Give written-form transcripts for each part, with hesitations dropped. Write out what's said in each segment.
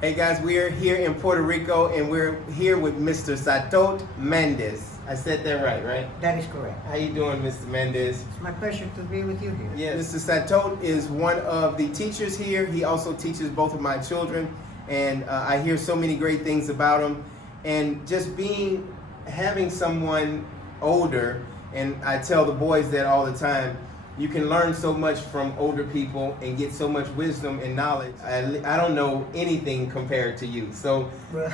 Hey guys, we are here in Puerto Rico and we're here with Mr. Satot Mendez. I said that right? That is correct. How you doing, Mr. Mendez? It's my pleasure to be with you here. Yes. Mr. Satot is one of the teachers here. He also teaches both of my children, and I hear so many great things about him. And just having someone older, and I tell the boys that all the time, you can learn so much from older people and get so much wisdom and knowledge. I don't know anything compared to you, so. Well,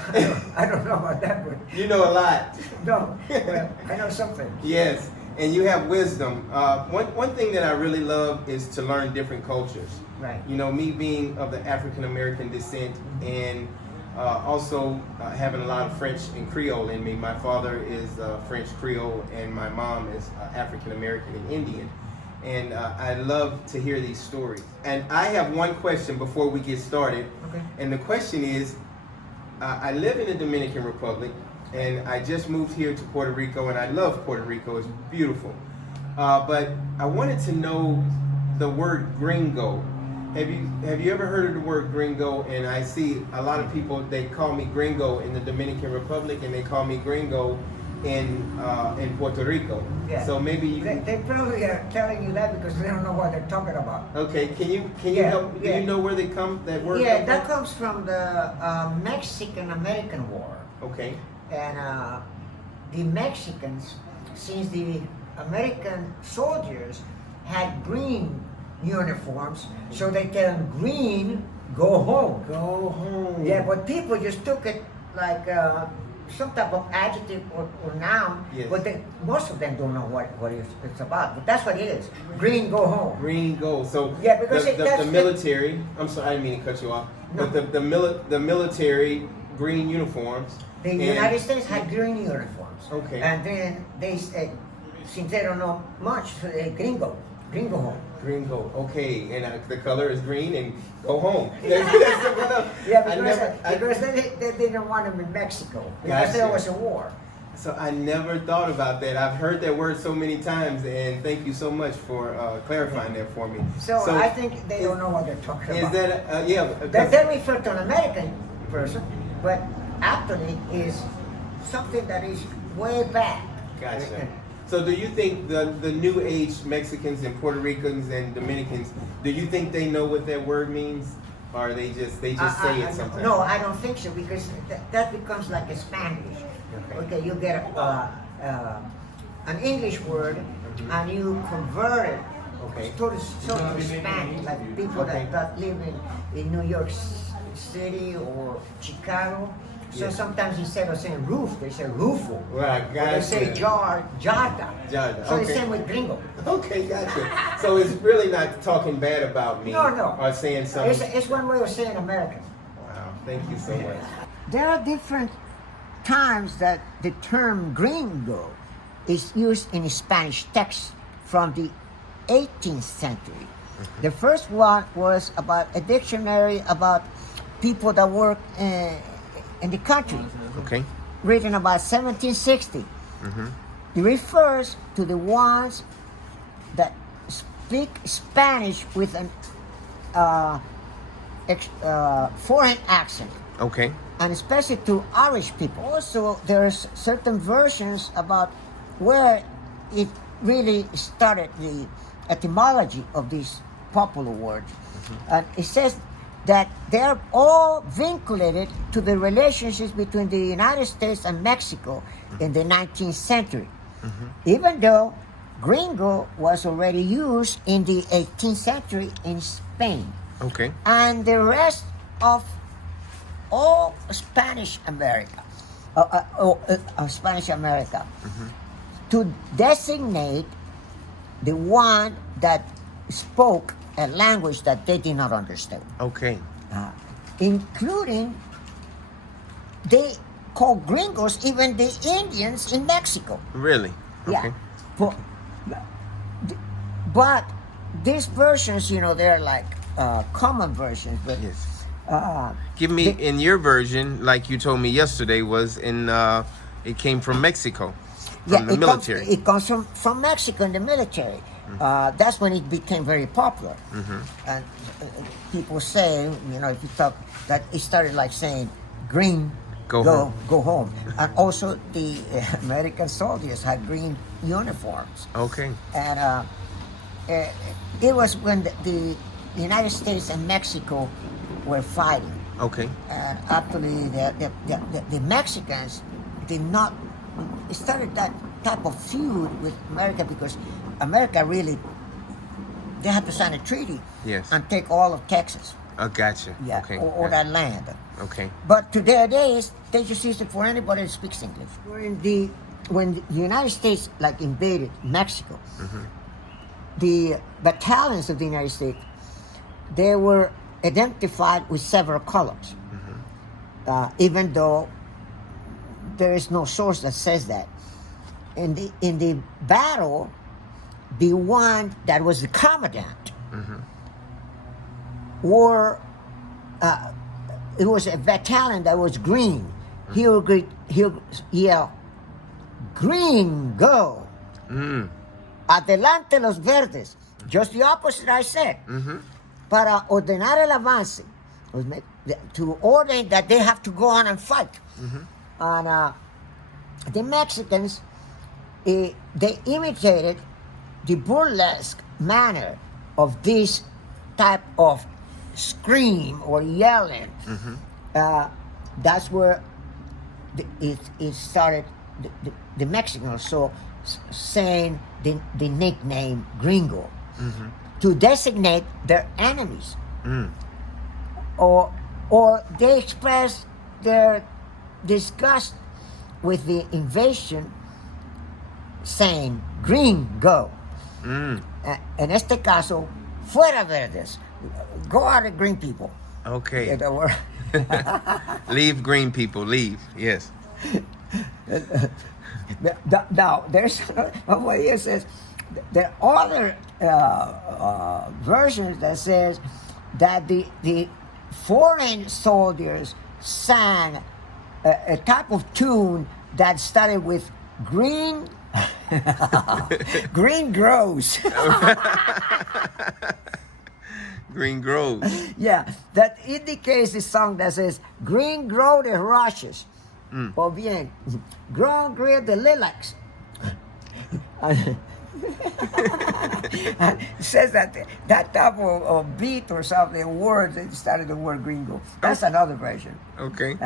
I don't know about that, but. You know a lot. No, well, I know something. Yes, and you have wisdom. One thing that I really love is to learn different cultures. Right. You know, me being of the African American descent and also having a lot of French and Creole in me. My father is French Creole and my mom is African American and Indian. And I love to hear these stories. And I have one question before we get started. Okay. And the question is, I live in the Dominican Republic, and I just moved here to Puerto Rico, and I love Puerto Rico. It's beautiful. But I wanted to know the word gringo. Have you ever heard of the word gringo? And I see a lot of people, they call me gringo in the Dominican Republic, and they call me gringo in Puerto Rico. Yeah. So maybe you can... They probably are telling you that because they don't know what they're talking about. Okay, can you Yeah, help? Do yeah. you know where that word Yeah, come that from? comes from the Mexican-American War. Okay. And the Mexicans, since the American soldiers had green uniforms, so they tell them green, go home. Go home. Yeah, but people just took it like some type of adjective or noun, Yes. but most of them don't know what it's about. But that's what it is. Green, go home. Green gold. So Yeah, because the military. I'm sorry, I didn't mean to cut you off. No. But the military green uniforms. The and- United States had green uniforms. Okay. And then they said, since they don't know much, so they gringo home. Green gold. Okay, and the color is green and go home. That's simple enough. Yeah, I because they didn't want them in Mexico because there Gotcha. was a war. So I never thought about that. I've heard that word so many times, and thank you so much for clarifying that for me. So I think they don't know what they're talking Is about. that yeah? They refer to an American person, but actually is something that is way back. Gotcha. So do you think the new age Mexicans and Puerto Ricans and Dominicans, do you think they know what that word means? Or they just say it sometimes? No, I don't think so, because that becomes like a Spanish. Okay, you get an English word and you convert it Okay. to Spanish, like people Okay. that live in New York City or Chicago. So Yeah. sometimes instead of saying roof, they say roofo. Right, Or they say gotcha. yarda. Yarda, So the okay. same with gringo. Okay, gotcha. So it's really not talking bad about me. No. Or saying something. It's one way of saying American. Wow, thank you so much. There are different times that the term gringo is used in Spanish texts from the 18th century. The first one was about a dictionary about people that work in the country, Okay. written about 1760. It refers to the ones that speak Spanish with an foreign accent, Okay. and especially to Irish people. Also, there's certain versions about where it really started, the etymology of these popular words. And it says that they're all vinculated to the relationships between the United States and Mexico in the 19th century. Even though gringo was already used in the 18th century in Spain. Okay. And the rest of all Spanish America, to designate the one that spoke a language that they did not understand, Okay. including they call gringos even the Indians in Mexico. Really? Okay. Yeah. But these versions, they're like common versions. But Yes. Give me in your version, like you told me yesterday, was in it came from Mexico, from the military. It comes from Mexico in the military. That's when it became very popular. And people say, if you talk, that it started like saying, green, Go home. go home. And also the American soldiers had green uniforms. Okay. And it was when the United States and Mexico were fighting. Okay. And actually, the Mexicans did not. It started that type of feud with America because America really, they had to sign a treaty. Yes. And take all of Texas. Gotcha. Yeah. Okay. Or that land. Okay. But today's, they just use it for anybody that speaks English. When the United States invaded Mexico, the battalions of the United States, they were identified with several colors, even though there is no source that says that. In the battle, the one that was the commandant it was a battalion that was green. He'll yell, Gringo, adelante los verdes. Just the opposite I said. Para ordenar el avance, to order that they have to go on and fight. And the Mexicans, they imitated the burlesque manner of this type of scream or yelling. That's where it started. The Mexicans so saying the nickname Gringo to designate their enemies, or they express their disgust with the invasion, saying Gringo. En este caso, fuera verdes. Go out of green people. Okay. Leave green people. Leave. Yes. Now, there's what here says. There are other versions that says that the foreign soldiers sang a type of tune that started with green. Green grows. Green grows. Yeah, that indicates the song that says, green grow the rushes. O bien, grow the lilacs. It says that type of beat or something, words, it started the word gringo. That's another version. Okay.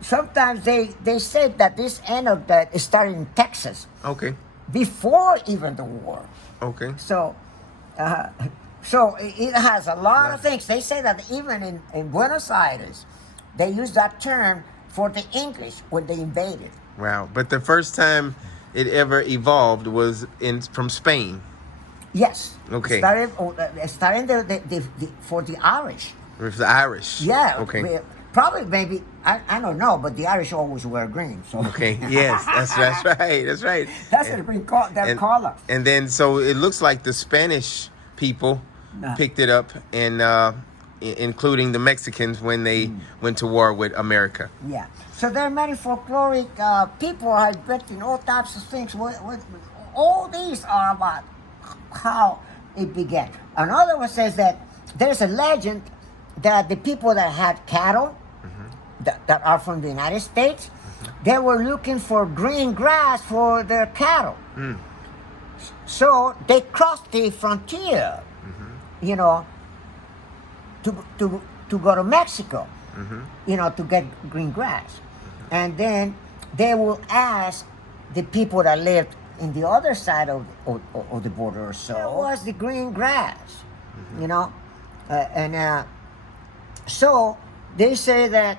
Sometimes they say that this anecdote started in Texas. Okay. Before even the war. Okay. So it has a lot of things. They say that even in Buenos Aires, they use that term for the English when they invaded. Wow. But the first time it ever evolved was from Spain. Yes. Okay. Started for the Irish. With the Irish. Yeah. Okay. Probably, maybe, I don't know, but the Irish always wear green. So. Okay. Yes, that's right. That's right. That's the green color. And then, so it looks like the Spanish people picked it up, and including the Mexicans when they went to war with America. Yeah. So there are many folkloric people have written all types of things. All these are about how it began. Another one says that there's a legend that the people that had cattle that are from the United States, they were looking for green grass for their cattle. So they crossed the frontier, to go to Mexico, to get green grass. And then they will ask the people that lived in the other side of the border or so, where was the green grass, so they say that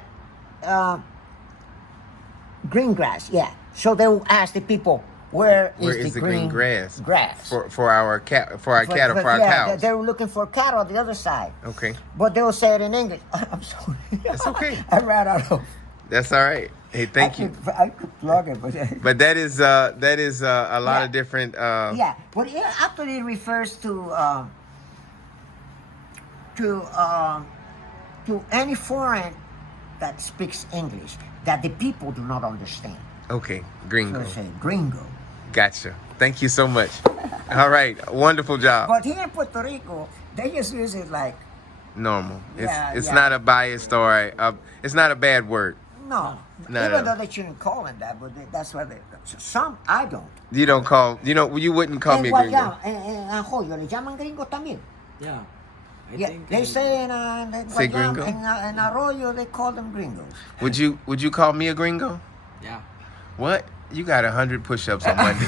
green grass, yeah. So they will ask the people, where is the green grass? For our cattle, for our cows. They were looking for cattle on the other side. Okay. But they will say it in English. I'm sorry. That's okay. I ran out of. That's all right. Hey, thank you. I could plug it, but. But that is a lot of different. Yeah, but it actually refers to any foreign that speaks English that the people do not understand. Okay, gringo. So they say gringo. Gotcha. Thank you so much. All right, wonderful job. But here in Puerto Rico, they just use it like, Normal. Yeah, It's yeah. not a biased or it's not a bad word. no. No, Even no. though they shouldn't call them that, but that's what they. Some I don't. You don't call. You wouldn't call me a gringo. En Anjoyo le llaman gringos también. Yeah. I Yeah, think they say in Say Guayama, gringo? in Arroyo they call them gringos. Would you call me a gringo? Yeah. What? You got 100 push-ups on Monday.